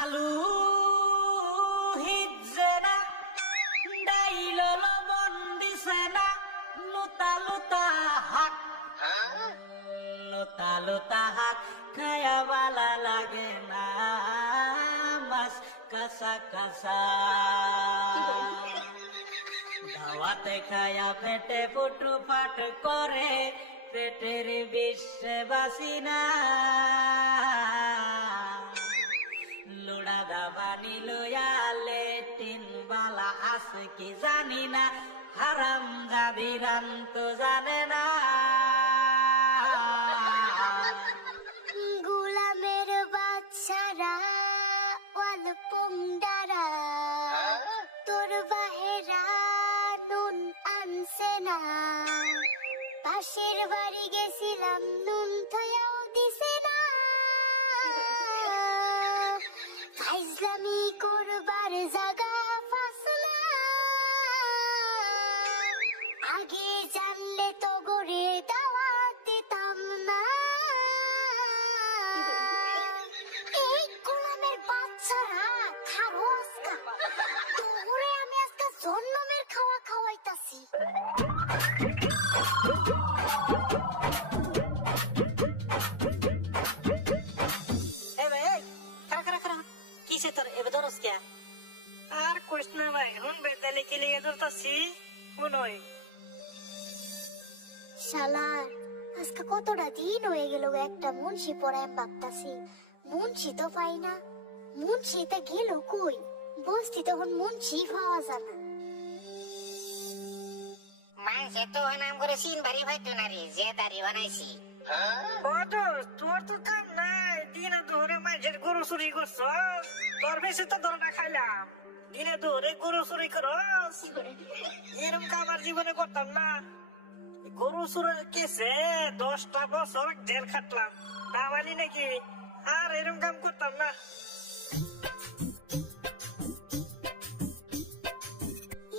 আলু হিজে না ডাইল লবণ দিছে না লুতা লুতা হাক লুতা লুতা হাক খায়া বালা লাগে না মাছ কাঁচা কাঁচা দাওয়াতে খায়া পেটে ফুটু ফাট করে পেটের বিশ্বে বাসি না লুড়া দাবানি লয়ালে তিন বালা আছে কি জানি না হারাম জাদিরান তো জানে না গোলামের বাচ্চারা ওয়াল পুংডারা তোর বাহেরা নুন আনছে না পাশের বাড়ি গেছিলাম নুন থয়াও দিছে না ফাইজলামি করবার জায়গা ফাসলা আগে জানলে তো গড়ে দাওয়াত দিতাম না এই গোলামের বাচ্চারা খারোস কা তোরে আমি আজকে জন্মের খাওয়া খাওয়াইতাছি কিসে তোর এবে ধরস কে আর কইস না ভাই হুন বেদালে কে লিয়ে ধরতাছি হুনই শালার আজকে কতটা দিন হয়ে গেল একটা মুন্সি পড়ায় ভাবতাছি মুন্সি তো পাই না মুন্সিতে গেল কই বস্তি তখন মুন্সি পাওয়া যায় না মানুষে তো নাম করে সিন বাড়ি ভাইতো না রে যে দাড়ি বানাইছি তোর তো কাম নাই দিনে ধরে মানুষের গরু চুরি করছ তোর বেশি তো ধরে না খাইলাম দিনে ধরে গরু চুরি করস এরকম কাম আর জীবনে করতাম না গরু চুরের কেসে 10টা বছর জেল খাটলাম দামালি নাকি আর এরকম কাম করতাম না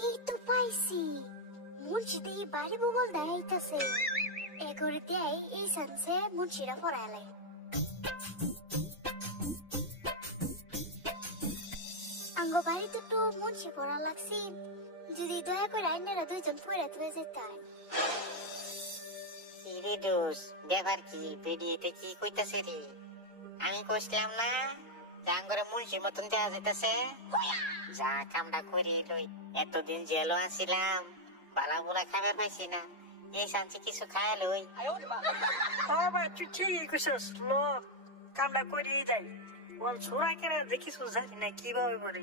এই তো পাইছি মুন্সি দিয়ে বাড়ি বগল দেখাইতাছে এগরে দেয় এই সানসে মুন্সিরা পড়াইলে আঙ্গ বাড়িতে তো মুন্সি পড়া লাগছি যদি দয়া করে আইনারা দুইজন পড়ে তুলে যেতে রে দোষ ব্যাপার কি ভিডিওতে কি কইতাছে রে আমি কইছিলাম না জাঙ্গরে মুন্সির মতন দেয়া যেতেছে যা কামটা করি লই এতদিন জেলও আসিলাম বালা বুলা খাবার পাইছি না এই শান্তি কিছু খায় লই বাবা তুই ঠিকই কইছস লো কামটা করি যাই বল ছোড়া কেন দেখিস জানি না কিভাবে মরে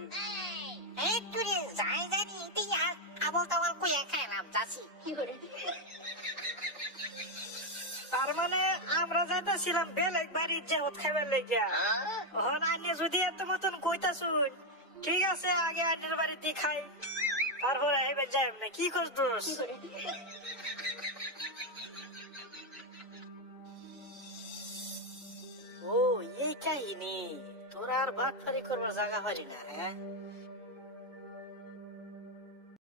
এই তুই যাই যাই এটাই আর আবল তাবল কইয়া খাইলাম যাচ্ছি তার মানে আমরা যাইতেছিলাম বেলেগ বাড়ির যে হত খাবার লেগে হন আনিয়ে যদি এত মতন কইতা শুন ঠিক আছে আগে আন্নের বাড়িতে খাই তারপরে এবার যাই না কি করছ দোষ ও এই কাহিনী তোর আর বাটফারি করবার জায়গা পারি না হ্যাঁ